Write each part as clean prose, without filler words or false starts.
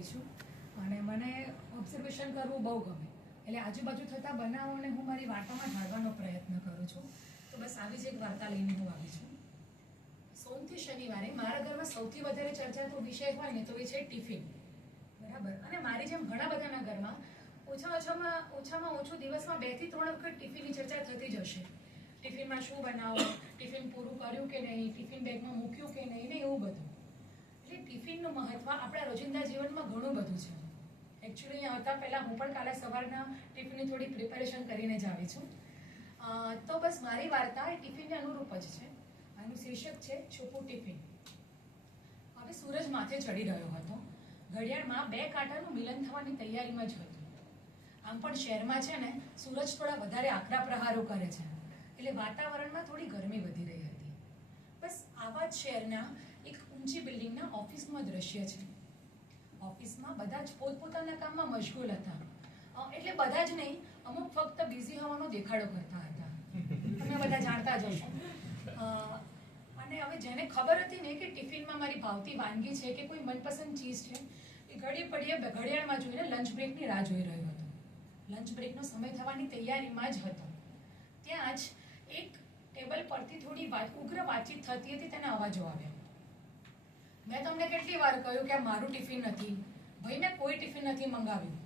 રહી છું અને મને ઓબ્ઝર્વેશન કરવું બહુ ગમે. એટલે આજુબાજુ થતા બનાવોને હું મારી વાર્તામાં ઢાળવાનો પ્રયત્ન કરું છું. તો બસ આવી જ એક વાર્તા લઈને હું આવી છું. સોમથી શનિવારે મારા ઘરમાં સૌથી વધારે ચર્ચાતો વિષય હોય ને તો એ છે ટિફિન. બરાબર. અને મારી જેમ ઘણા બધાના ઘરમાં ઓછામાં ઓછું દિવસમાં 2 થી 3 વખત ટિફિનની ચર્ચા થતી જ હશે. ટિફિનમાં શું બનાવો, ટિફિન પૂરું કર્યું કે નહીં, ટિફિન બેગમાં મૂક્યું કે નહીં, ને એવું બધું. એટલે ટિફિનનું મહત્વ આપણા રોજિંદા જીવનમાં ઘણું બધું છે. એકચ્યુઅલી અહીંયા આવતા પહેલાં હું પણ કાલે સવારના ટિફિનની થોડી પ્રિપેરેશન કરીને જ આવી છું. તો બસ મારી વાર્તા એ ટિફિનને અનુરૂપ જ છે. આનું શીર્ષક છે છુપું ટિફિન. હવે સૂરજ માથે ચડી રહ્યો હતો. ઘડિયાળમાં 2 કાંટાનું મિલન થવાની તૈયારીમાં જ હતું. આમ પણ શહેરમાં છે ને સૂરજ થોડા વધારે આકરા પ્રહારો કરે છે, એટલે વાતાવરણમાં થોડી ગરમી વધી રહી હતી. બસ આવા જ શહેરના એક ઊંચી બિલ્ડિંગના ઓફિસનું દ્રશ્ય છે. ઓફિસમાં બધા જ પોતપોતાના કામમાં મશગુલ હતા. એટલે બધા જ નહીં, અમુક ફક્ત બિઝી હોવાનો દેખાડો કરતા હતા. તમે બધા જાણતા જ હશો. અને હવે જેને ખબર હતી ને કે ટિફિનમાં મારી ભાવતી વાનગી છે કે કોઈ મનપસંદ ચીજ છે, એ ઘડી પડીએ ઘડિયાળમાં જોઈને લંચ બ્રેકની રાહ જોઈ રહ્યો હતો. લંચ બ્રેકનો સમય થવાની તૈયારીમાં જ હતો. ત્યાં જ એક ટેબલ પરથી થોડી ઉગ્ર વાતચીત થતી હતી, તેના અવાજો આવ્યા. મેં તમને કેટલી વાર કહ્યું કે આ મારું ટિફિન નથી ભાઈ, મેં કોઈ ટિફિન નથી મંગાવ્યું.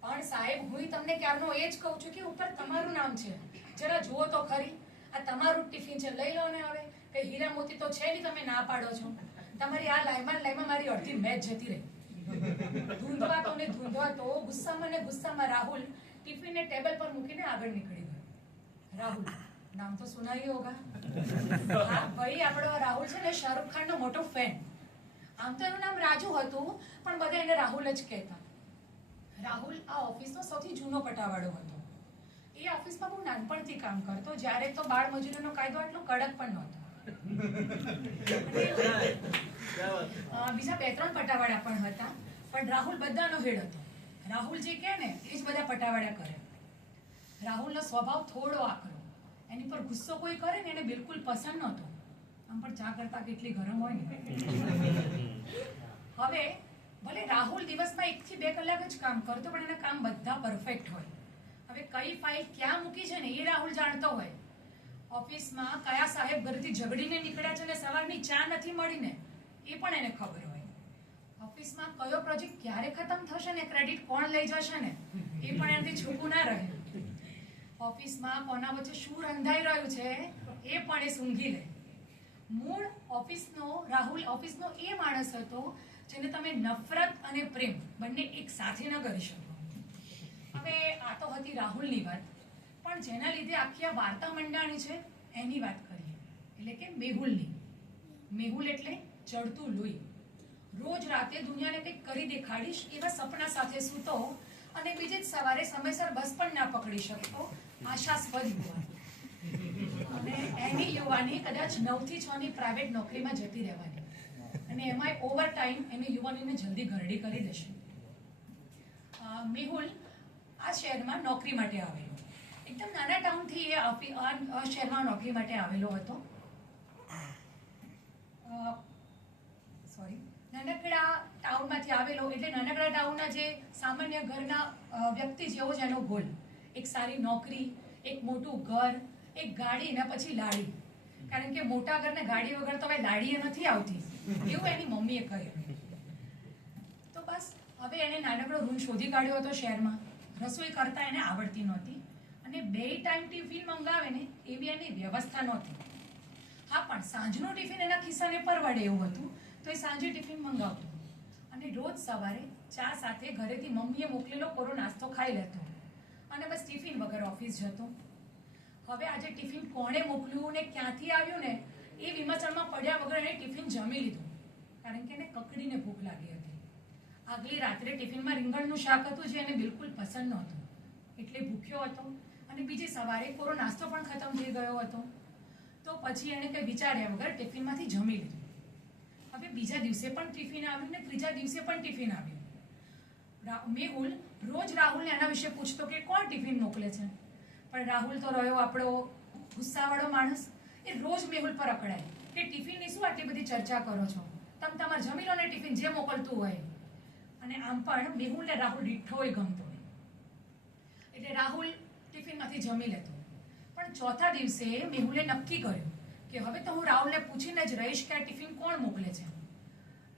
પણ સાહેબ, હું તમને ક્યારનો એ જ કહું છું કે ઉપર તમારું નામ છે, જરા જુઓ તો ખરી. આ તમારું ટિફિન છે, લઈ લો ને. હવે કઈ હીરા મોતી તો છે નહીં, તમે ના પાડો છો. તમારી આ લાઈમાં મારી અડધી મેચ જતી રહી. ધૂંધવાતો ગુસ્સામાં ને ગુસ્સામાં રાહુલ ટિફિનને ટેબલ પર મૂકીને આગળ નીકળી ગયો. રાહુલ નામ તો સુના ही होगा. હા ભાઈ, આપણો રાહુલ છે ને શાહરુખ ખાનનો મોટો ફેન. આમ તો એનું નામ રાજુ હતું, પણ બધા એને રાહુલ જ કહેતા. રાહુલ આ ઓફિસનો સૌથી જૂનો પટાવાળો હતો. એ ઓફિસમાં બહુ નાનપણથી કામ કરતો, જ્યારે તો બાળ મજૂરીનો કાયદો આટલો કડક પણ નહોતો. બીજા 2-3 પટાવાળા પણ હતા, પણ રાહુલ બધાનો હેડ હતો. રાહુલ જે કહે ને એ જ બધા પટાવાળા કરે. રાહુલનો સ્વભાવ થોડો આકરો. એની પર ગુસ્સો કોઈ કરે ને એને બિલકુલ પસંદ નહોતો. આમ પણ ચા કરતા કેટલી ગરમ હોય ને. હવે ભલે રાહુલ દિવસમાં 1 થી 2 કલાક જ કામ કરતો, પણ એના કામ બધા પરફેક્ટ હોય. હવે કઈ ફાઇલ ક્યાં મૂકી છે ને એ રાહુલ જાણતો હોય. ઓફિસમાં કયા સાહેબ ઘરથી ઝઘડીને નીકળ્યા છે ને સવારની ચા નથી મળી ને એ પણ એને ખબર હોય. ઓફિસમાં કયો પ્રોજેક્ટ ક્યારે ખતમ થશે ને ક્રેડિટ કોણ લઈ જશે ને એ પણ એનાથી છૂપું ના રહે. ઓફિસમાં કોના વચ્ચે શું રંધાઈ રહ્યું છે એ પણ એ સૂંઘી લે. મૂળ રાહુલ ઓફિસનો એ માણસ હતો જેને તમે નફરત અને પ્રેમ બંને એક સાથે ન કરી શકો. હવે આ તો હતી રાહુલની વાત, પણ જેના લીધે આખી આ વાર્તા મંડાણી છે એની વાત કરીએ, એટલે કે મેહુલની. મેહુલ એટલે ચડતું લોહી. રોજ રાતે દુનિયાને કંઈક કરી દેખાડીશ એવા સપના સાથે સૂતો અને બીજી જ સવારે સમયસર બસ પણ ના પકડી શકતો આશાસ્પદ યુવાન. અને એની યુવાની કદાચ 9 થી 6 ની પ્રાઇવેટ નોકરીમાં જતી રહેવાની, અને એમાંય ઓવર ટાઈમ એની યુવાનીને જલ્દી ઘરડી કરી દેશે. મેહુલ આ શહેરમાં નોકરી માટે આવેલો. એકદમ નાના ટાઉનથી એ આ શહેરમાં નોકરી માટે આવેલો હતો. નાનકડા ટાઉનમાંથી આવેલો એટલે નાનકડા ટાઉનના જે સામાન્ય ઘરના વ્યક્તિ જેવો જ એનો ગોલ. એક સારી નોકરી, એક મોટું ઘર, એક ગાડી ને પછી લાડી. કારણ કે મોટા ઘરને ગાડી વગર તો હવે લાડીએ નથી આવતી, એવું એની મમ્મીએ કહ્યું. તો બસ હવે એને નાનકડો રૂમ શોધી કાઢ્યો હતો શહેરમાં. રસોઈ કરતા એને આવડતી નહોતી, અને 2 ટાઈમ ટિફિન મંગાવે ને એવી એની વ્યવસ્થા નહોતી. હા, પણ સાંજનું ટિફિન એના ખિસ્સાને પરવડે એવું હતું, તો એ સાંજે ટિફિન મંગાવતો અને રોજ સવારે ચા સાથે ઘરેથી મમ્મીએ મોકલેલો કોરો નાસ્તો ખાઈ લેતો અને બસ ટિફિન વગર ઓફિસ જતો. હવે આજે ટિફિન કોણે મોકલ્યું ને ક્યાંથી આવ્યું ને એ વિમર્શણમાં પડ્યા વગર એને ટિફિન જમી લીધું, કારણ કે એને કકડીને ભૂખ લાગી હતી. આગલી રાત્રે ટિફિનમાં રીંગણનું શાક હતું જે એને બિલકુલ પસંદ નહોતું, એટલે ભૂખ્યો હતો. અને બીજી સવારે કોરો નાસ્તો પણ ખતમ થઈ ગયો હતો. તો પછી એણે કંઈ વિચાર્યા વગર ટિફિનમાંથી જમી લીધું. હવે બીજા દિવસે પણ ટિફિન આવ્યું ને ત્રીજા દિવસે પણ ટિફિન આવ્યું. મેહુલ રોજ રાહુલને એના વિશે પૂછતો કે કોણ ટિફિન મોકલે છે, પણ રાહુલ તો રહ્યો આપણો ગુસ્સાવાળો માણસ. એ રોજ મેહુલ પર અકળાય કે ટિફિનની શું આટલી બધી ચર્ચા કરો છો, તમે તમારે જમી લો ને ટિફિન જે મોકલતું હોય. અને આમ પણ મેહુલને રાહુલ દીઠોય ગમતો નહીં. એટલે રાહુલ ટિફિનમાંથી જમી લેતો. પણ ચોથા દિવસે મેહુલે નક્કી કર્યું કે હવે તો હું રાહુલને પૂછીને જ રહીશ કે આ ટિફિન કોણ મોકલે છે.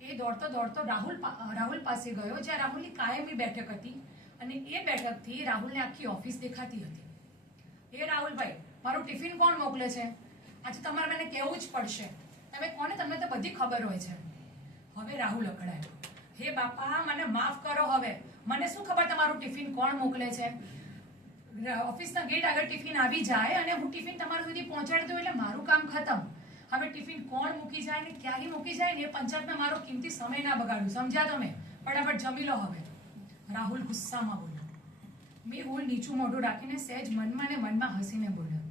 એ દોડતો દોડતો રાહુલ પાસે ગયો, જ્યાં રાહુલની કાયમી બેઠક હતી, અને એ બેઠકથી રાહુલને આખી ઓફિસ દેખાતી હતી. એ રાહુલભાઈ, મારું ટિફિન કોણ મોકલે છે? આજે તમારે મને કહેવું જ પડશે. તમે કોને? તમને તો બધી ખબર હોય છે. હવે રાહુલ અકળાયો. હે બાપા, મને માફ કરો. હવે મને શું ખબર તમારું ટિફિન કોણ મોકલે છે? ઓફિસના ગેટ આગળ ટિફિન આવી જાય અને હું ટિફિન તમારા સુધી પહોંચાડી દઉં એટલે મારું કામ ખતમ. હવે ટિફિન કોણ મૂકી જાય ને ક્યાંથી મૂકી જાય ને એ પંચાયતમાં મારો કિંમતી સમય ના બગાડું. સમજ્યા તમે? ફટાફટ જમી લો હવે. રાહુલ ગુસ્સામાં બોલ્યો. મેહુલ નીચું મોઢું રાખીને સહેજ મનમાં ને મનમાં હસીને બોલ્યો,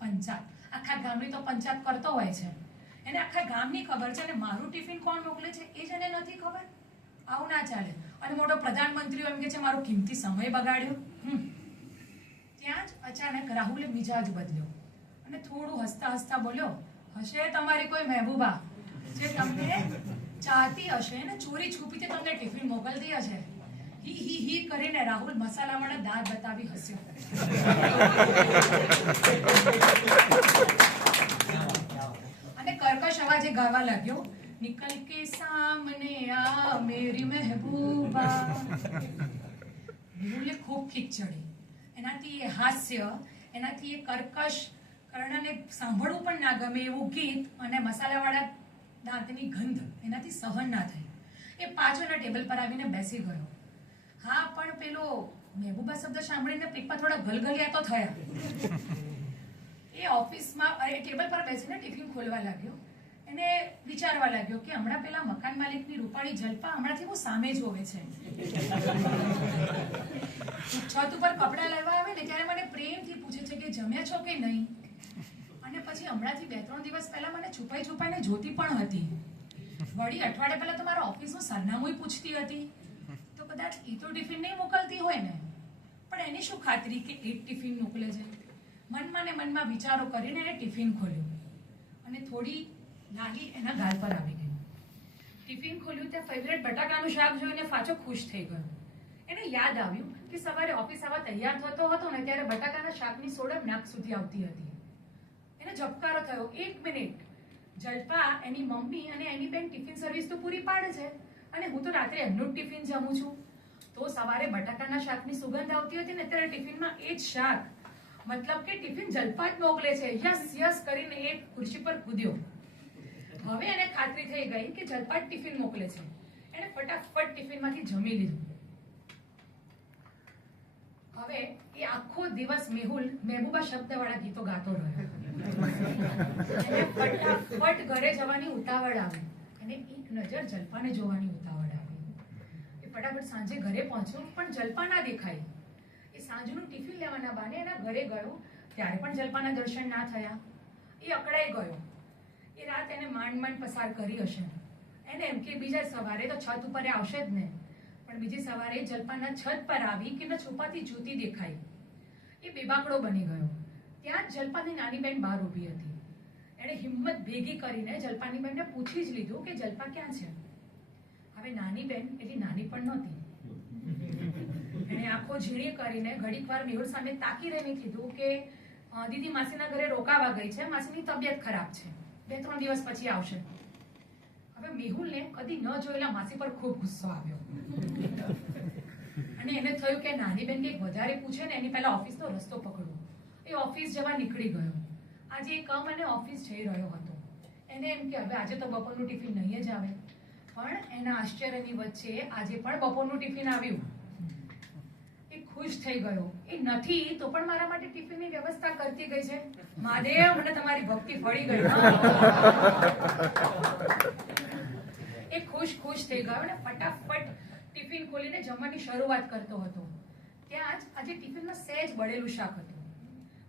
પંચાયત? આખા ગામની તો પંચાયત કરતો હોય છે. એને આખા ગામની ખબર છે, અને મારું ટિફિન કોણ મોકલે છે એ જ એને નથી ખબર. આવું ના ચાલે. અને મોટો પ્રધાનમંત્રી એમ કે છે મારો કિંમતી સમય બગાડ્યો. ત્યાં જ અચાનક રાહુલે મિજાજ બદલ્યો અને થોડું હસતા હસતા બોલ્યો, હશે તમારી કોઈ મહેબૂબા જે તમને ચાહતી હશે ને ચોરી છુપીથી તમને ટિફિન મોકલતી હશે. હી હી હી કરીને રાહુલ મસાલાવાળા દાંત બતાવી હસ્યો. અને કર્કશ અવાજે ગાવા લાગ્યો, નિકલ કે સામને આ મેરી મહેબૂબા. મેહુલને ખૂબ ખીચ ચડી. એનાથી એ હાસ્ય, એનાથી એ કર્કશ, કર્ણને સાંભળવું પણ ના ગમે એવું ગીત અને મસાલાવાળા દાંતની ગંધ એનાથી સહન ના થઈ. એ પાછળના ટેબલ પર આવીને બેસી ગયો. હા, પણ પેલો મહેબૂબા શબ્દ સાંભળીને પેટમાં થોડા ગલગલિયા તો થયા. એ ઓફિસમાં ટેબલ પર બેસીને ટિફિન ખોલવા લાગ્યો. એને વિચારવા લાગ્યો કે હમણાં પેલા મકાન માલિકની રૂપાળી જલપા હમણાંથી હું સામે જોવે છે. છત ઉપર કપડાં લેવા આવે ને ત્યારે મને પ્રેમથી પૂછે છે કે જમ્યા છો કે નહીં. અને પછી હમણાંથી 2-3 દિવસ પહેલા મને છુપાઈને જોતી પણ હતી. વળી અઠવાડિયા પહેલા તો મારા ઓફિસનું સરનામું પૂછતી હતી. તો કદાચ એ તો ટિફિન નહીં મોકલતી હોય ને. પણ એની શું ખાતરી કે એ ટિફિન મોકલે છે? મનમાં ને મનમાં વિચારો કરીને એને ટિફિન ખોલ્યું અને થોડી લાગી એના ગાલ પર આવી ગઈ. ટિફિન ખોલ્યું ત્યાં ફેવરેટ બટાકાનું શાક જોઈને પાછો ખુશ થઈ ગયો. એને યાદ આવ્યું કે સવારે ઓફિસ આવવા તૈયાર થતો હતો ને ત્યારે બટાકાના શાકની સોડમ નાક સુધી આવતી હતી. એને ઝબકારો થયો, 1 મિનિટ, જલપા એની મમ્મી અને એની બેન ટિફિન સર્વિસ તો પૂરી પાડે છે અને હું તો રાત્રે એમનું જ ટિફિન જમું છું. તો સવારે બટાકાના શાકની સુગંધ આવતી હતી ને ત્યારે ટિફિનમાં એ જ શાક, મતલબ કે ટિફિન જલપા જ મોકલે છે. યસ યસ કરીને એ ખુરશી પર કૂદ્યો. હવે એને ખાતરી થઈ ગઈ કે જલપા જ ટિફિન મોકલે છે. એને ફટાફટ ટિફિનમાંથી જમી લીધું. હવે એ આખો દિવસ મેહુલ મહેબૂબા શબ્દવાળા ગીતો ગાતો રહ્યો. એને ફટાફટ ઘરે જવાની ઉતાવળ આવી અને એક નજર જલપાને જોવાની ઉતાવળ આવી. એ ફટાફટ સાંજે ઘરે પહોંચ્યો પણ જલપા ના દેખાઈ. એ સાંજનું ટિફિન લેવાના બહાને એના ઘરે ગયો ત્યારે પણ જલપાના દર્શન ના થયા. એ અકળાઈ ગયો. એ રાત એને માંડ પસાર કરી હશે. એને એમ કે બીજા સવારે તો છત ઉપર આવશે જ ને. પણ બીજી સવારે જલપાના છત પર આવી કે ન છુપાતી જોતી દેખાઈ. એ બેબાકડો બની ગયો. ત્યાં જ જલપાની નાની બેન બહાર ઊભી હતી. એણે હિંમત ભેગી કરીને જલપાની બેનને પૂછી જ લીધું કે જલપા ક્યાં છે. હવે નાની બેન એટલી નાની પણ નહોતી. એણે આંખો ઝીણી કરીને ઘડીક વાર મેહુલ સામે તાકી રહીને કીધું કે દીદી માસીના ઘરે રોકાવા ગઈ છે, માસીની તબિયત ખરાબ છે, 2-3 દિવસ પછી આવશે. હવે મેહુલને કદી ન જોયેલા માસી પર ખૂબ ગુસ્સો આવ્યો અને એને થયું કે નાની બેન કંઈક વધારે પૂછે ને એની પહેલા ઓફિસનો રસ્તો પકડવો. એ ઓફિસ જવા નીકળી ગયો. આજે એ કમ અને ઓફિસ જઈ રહ્યો હતો. એને એમ કે હવે આજે તો બપોરનું ટિફિન નહીં જ આવે. પણ એના આશ્ચર્યની વચ્ચે આજે પણ બપોરનું ટિફિન આવ્યું. એ ખુશ થઈ ગયો. એ નથી તો પણ મારા માટે ટિફિનની વ્યવસ્થા કરતી ગઈ છે. મહાદેવ, મને તમારી ભક્તિ ફળી ગઈ. એ ખુશ થઈ ગયો અને ફટાફટ ટિફિન ખોલીને જમવાની શરૂઆત કરતો હતો. ત્યાં જ આજે ટિફિનમાં સહેજ બળેલું શાક હતું.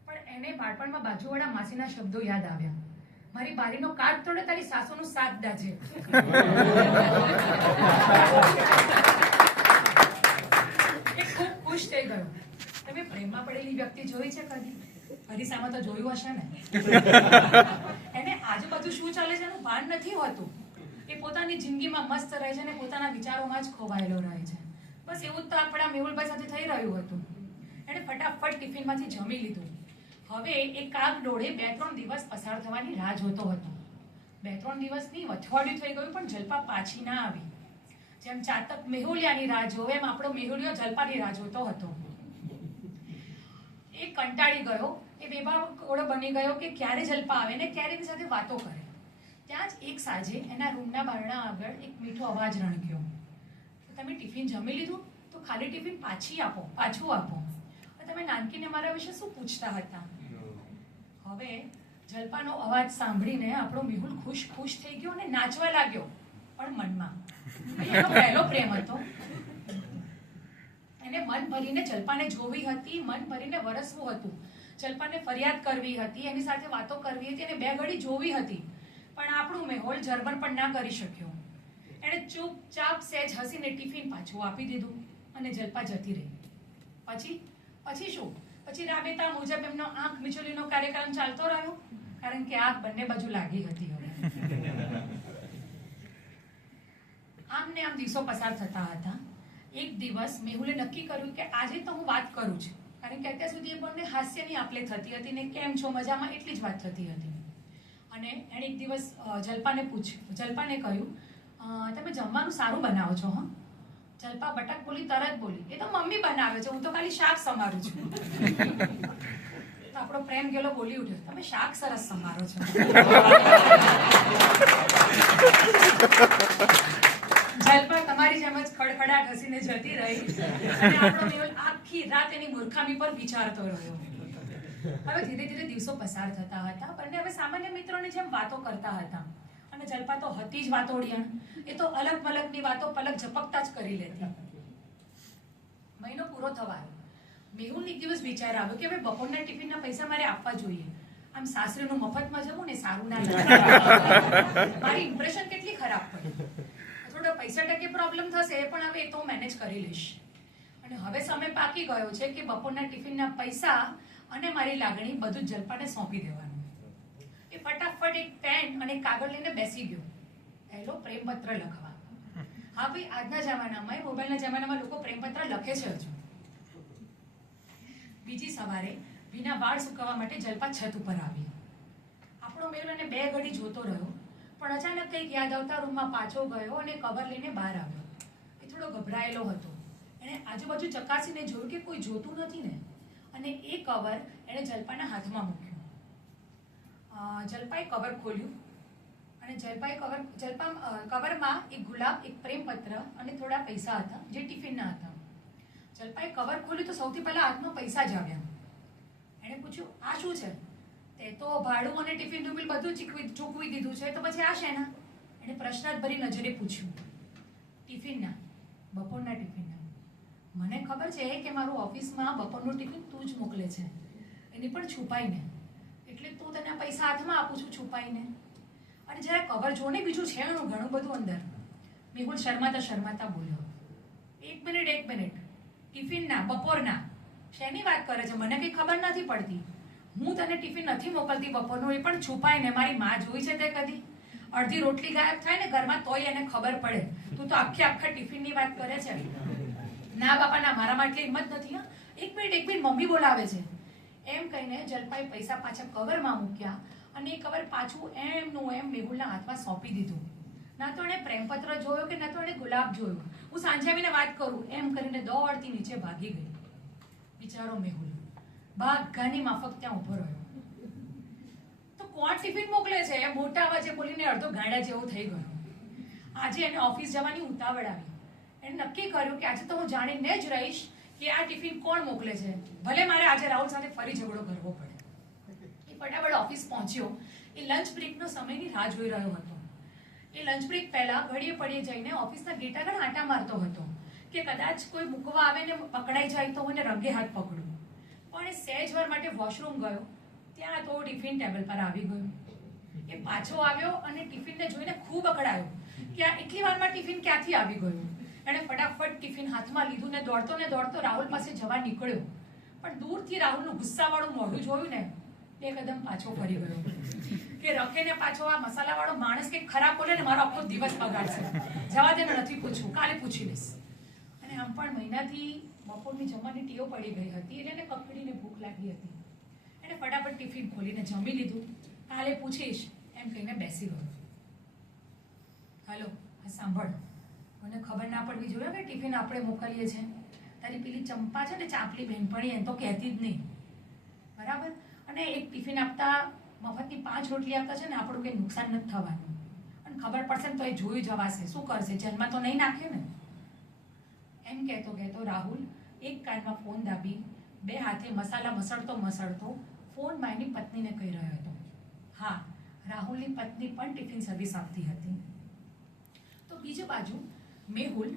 પણ એને બાળપણમાં બાજુવાળા માસીના શબ્દો યાદ આવ્યા. મારી બારીનો કાચ તોડે તારી સાસુનું સાથ દાજે. એ ખૂબ ખુશ થઈ ગયો. તમે પ્રેમમાં પડેલી વ્યક્તિ જોઈ છે કદી? અરીસામાં તો જોયું હશે ને. એને આજુબાજુ શું ચાલે છે એનું ભાન નથી હોતું. એ પોતાની જિંદગીમાં મસ્ત રહે છે અને પોતાના વિચારોમાં જ ખોવાયેલો રહે છે. બસ એવું જ તો આપણા મેહુલભાઈ સાથે થઈ રહ્યું હતું. એણે ફટાફટ ટિફિનમાંથી જમી લીધું. હવે એ કાગ ડોળે 2-3 દિવસ પસાર થવાની રાહ જોતો હતો. 2-3 દિવસની અઠવાડિયું થઈ ગયું પણ જલ્પા પાછી ના આવી. જેમ ચાતક મેહુલિયાની રાહ જોવે એમ આપણો મેહુલિયો જલ્પાની રાહ જોતો હતો. એ કંટાળી ગયો. એ બેબાકોળો બની ગયો કે ક્યારે જલ્પા આવે ને ક્યારે એની સાથે વાતો કરે. ત્યાં જ એક સાંજે એના રૂમના બારણા આગળ એક મીઠો અવાજ રણક્યો. તમે ટિફિન જમી લીધું? તો ખાલી ટિફિન પાછું આપો. તમે નાનકીને મારા વિશે શું પૂછતા હતા? હવે જલ્પાનો અવાજ સાંભળીને આપણો મેહુલ ખુશ થઈ ગયો અને નાચવા લાગ્યો, પણ મનમાં. એનો પહેલો પ્રેમ હતો. એને મન ભરીને જલ્પાને જોવી હતી, મન ભરીને વરસવું હતું, જલ્પાને ફરિયાદ કરવી હતી, એની સાથે વાતો કરવી હતી અને 2 ઘડી જોવી હતી. પણ આપણું મેહુલ જર્મન પણ ના કરી શક્યો. એણે ચૂપચાપ સહેજ હસીને ટિફિન પાછું આપી દીધું અને જલ્પા જતી રહી. પછી શું? પછી રાબેતા મુજબ એમનો આંખ મિચોલીનો કાર્યક્રમ ચાલતો રહ્યો, કારણ કે આંખ બંને બાજુ લાગી હતી. હવે આમ ને આમ દિવસો પસાર થતા હતા. એક દિવસ મેહુલે નક્કી કર્યું કે આજે તો હું વાત કરું છું, કારણ કે અત્યાર સુધી એ બંને હાસ્યની આપલે થતી હતી ને કેમ છો મજામાં એટલી જ વાત થતી હતી. અને એણે એક દિવસ જલ્પાને કહ્યું, તમે જમવાનું સારું બનાવો છો. હા. જલ્પા બટક તરત બોલી, એ તો મમ્મી બનાવે છે, હું તો ખાલી શાક સમારું છું. તો આપણો પ્રેમ ગેલો બોલી ઉઠ્યો, તમે શાક સરસ સમારો છો. જલ્પા તમારી જેમ જ ખડખડાટ હસીને જતી રહી અને આપણો મેહુલ આખી રાત એની મૂર્ખામી પર વિચારતો રહ્યો. હવે ધીરે ધીરે દિવસો પસાર થતા હતા. બંને હવે સામાન્ય મિત્રોની જેમ વાતો કરતા હતા. અને જલ્પા તો હતી જ વાતોડિયણ. એ તો અલગ મલગની વાતો પલક ઝપકતા જ કરી લેતી. મહિનો પૂરો થવા આવ્યો. મેહુલને એક દિવસ વિચાર આવ્યો કે હવે બપોરના ટિફિનના પૈસા મારે આપવા જોઈએ. આમ સાસરીનું મફતમાં જમું ને સારું ના લાગે. મારી ઇમ્પ્રેશન કેટલી ખરાબ પડી. થોડો પૈસા ટકે પ્રોબ્લેમ થશે પણ હવે એ તો મેનેજ કરી લઈશ. અને હવે સમય પાકી ગયો છે કે બપોરના ટિફિનના પૈસા અને મારી લાગણી બધું જ જલ્પાને સોંપી દેવાનું. એ ફટાફટ એક પેન અને કાગળ લઈને બેસી ગયો. પહેલો પ્રેમપત્ર લખવા. હા ભાઈ, આજના જમાનામાં મોબાઈલના જમાનામાં લોકો પ્રેમપત્ર લખે છે હજુ. બીજી સવારે ભીના વાળ સુકવવા માટે જલ્પા છત ઉપર આવી. આપણો મેહુલ એને 2 ઘડી જોતો રહ્યો, પણ અચાનક કંઈક યાદ આવતા રૂમમાં પાછો ગયો અને કવર લઈને બહાર આવ્યો. એ થોડો ગભરાયેલો હતો. એણે આજુબાજુ ચકાસીને જોયું કે કોઈ જોતું નથી ને, અને એ કવર એણે જલ્પાના હાથમાં મૂક્યું. જલ્પાએ કવર ખોલ્યું અને કવરમાં એક ગુલાબ, એક પ્રેમપત્ર અને થોડા પૈસા હતા જે ટિફિનના હતા. જલ્પાએ કવર ખોલ્યું તો સૌથી પહેલા હાથમાં પૈસા જ આવ્યા. એણે પૂછ્યું, આ શું છે? તે તો ભાડું અને ટિફિનનું બિલ બધું ચૂકવી દીધું છે, તો પછી આ શેના? એણે પ્રશ્નાર્થભરી નજરે પૂછ્યું. ટિફિનના, બપોરના ટિફિનના. મને ખબર છે કે મારું ઓફિસમાં બપોરનું ટિફિન તું જ મોકલે છે, એની પણ છુપાઈને. એટલે તું તને પૈસા હાથમાં આપું છું છુપાઈને. અને જરા કવર જો ને, બીજું છે એનું ઘણું બધું અંદર. મેહુલ શરમાતા બોલ્યો, એક મિનિટ. ટિફિનના, બપોરના શેની વાત કરે છે? મને કંઈ ખબર નથી પડતી. હું તને ટિફિન નથી મોકલતી બપોરનું, એ પણ છુપાઈને. મારી માં જોઈ છે તે કદી? અડધી રોટલી ગાયબ થાય ને ઘરમાં તોય એને ખબર પડે. તું તો આખા ટિફિનની વાત કરે છે. ના બાપા ના, મારામાં એટલી હિંમત નથી. હા, એક મિનિટ, મમ્મી બોલાવે છે. એમ કહીને જલ્પાએ પૈસા પાછા કવરમાં મૂક્યા અને એ કવર પાછું એમનું એમ મેહુલના હાથમાં સોંપી દીધું. ના તો એણે પ્રેમપત્ર જોયો કે ના તો એણે ગુલાબ જોયો. હું સાંજે આવીને વાત કરું એમ કરીને દોડતી નીચે ભાગી ગઈ. બિચારો મેહુલ ભાગ્યાની માફક ત્યાં ઉભો રહ્યો. તો કોણ ટિફિન મોકલે છે? એ મોટા અવાજે બોલીને અડધો ગાંડા જેવો થઈ ગયો. આજે એને ઓફિસ જવાની ઉતાવળ આવી. એને નક્કી કર્યું કે આજે તો હું જાણીને જ રહીશ કે આ ટિફિન કોણ મોકલે છે, ભલે મારે આજે રાહુલ સાથે ફરી ઝઘડો કરવો પડે. એ ફટાફટ ઓફિસ પહોંચ્યો. એ લંચ બ્રેકનો સમયની રાહ જોઈ રહ્યો હતો. એ લંચ બ્રેક પહેલા ઘડીએ પડીએ જઈને ઓફિસના ગેટ આગળ આંટા મારતો હતો કે કદાચ કોઈ મૂકવા આવે ને પકડાઈ જાય તો હું એને રંગે હાથ પકડું. પણ એ સહેજવાર માટે વોશરૂમ ગયો, ત્યાં તો ટિફિન ટેબલ પર આવી ગયો. એ પાછો આવ્યો અને ટિફિનને જોઈને ખૂબ અકળાયો કે આ એટલી વારમાં ટિફિન ક્યાંથી આવી ગયું. એણે ફટાફટ ટિફિન હાથમાં લીધું ને દોડતો રાહુલ પાસે જવા નીકળ્યો. પણ દૂરથી રાહુલનું ગુસ્સાવાળું મોઢું જોયું ને 2 કદમ પાછો ફરી ગયો. કે રખેને પાછો આ મસાલાવાળો માણસ કંઈક ખરાબ બોલે ને મારો આખો દિવસ બગાડશે. જવા દે ને, નથી પૂછવું, કાલે પૂછી લઈશ. અને આમ પણ મહિનાથી બપોરની જમવાની ટેવ પડી ગઈ હતી એટલે એને કકડીને ભૂખ લાગી હતી. એને ફટાફટ ટિફિન ખોલીને જમી લીધું. કાલે પૂછીશ એમ કહીને બેસી ગયો. હાલો, આ સાંભળ, મને ખબર ના પડવી જોઈએ કે ટિફિન આપણે મોકલીએ છીએ. તારી પેલી ચંપા છે ને, ચાપલી બહેનપણી, એને તો કહેતી જ નહીં, બરાબર? અને એક ટિફિન આપતા મફતની 5 રોટલી આપતા છે ને, આપણું કંઈ નુકસાન નથી થવાનું. અને ખબર પડશે ને તો એ જોઈ જવાશે. શું કરશે? જેલમાં તો નહીં નાખે ને. એમ કહેતો કહેતો રાહુલ એક કાનમાં ફોન દાબી 2 હાથે મસાલા મસળતો ફોનમાં એની પત્નીને કહી રહ્યો હતો. હા, રાહુલની પત્ની પણ ટિફિન સર્વિસ આપતી હતી. તો બીજી બાજુ મેહુલ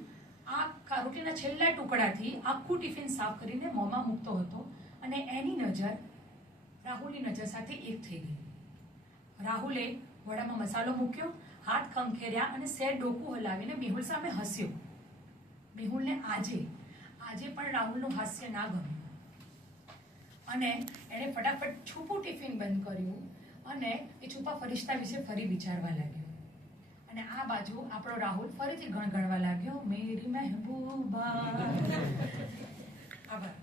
આ રોટલીના છેલ્લા ટુકડાથી આખું ટિફિન સાફ કરીને મોંમાં મૂકતો હતો અને એની નજર રાહુલની નજર સાથે એક થઈ ગઈ. રાહુલે વડામાં મસાલો મૂક્યો, હાથ ખંખેર્યા અને સેર ડોકું હલાવીને મેહુલ સામે હસ્યો. મેહુલને આજે પણ રાહુલનું હાસ્ય ના ગમ્યું અને એણે ફટાફટ છૂપું ટિફિન બંધ કર્યું અને એ છુપા ફરિશ્તા વિશે ફરી વિચારવા લાગ્યો. અને આ બાજુ આપણો રાહુલ ફરીથી ગણગણવા લાગ્યો, મેરી મહેબૂબા. આભાર.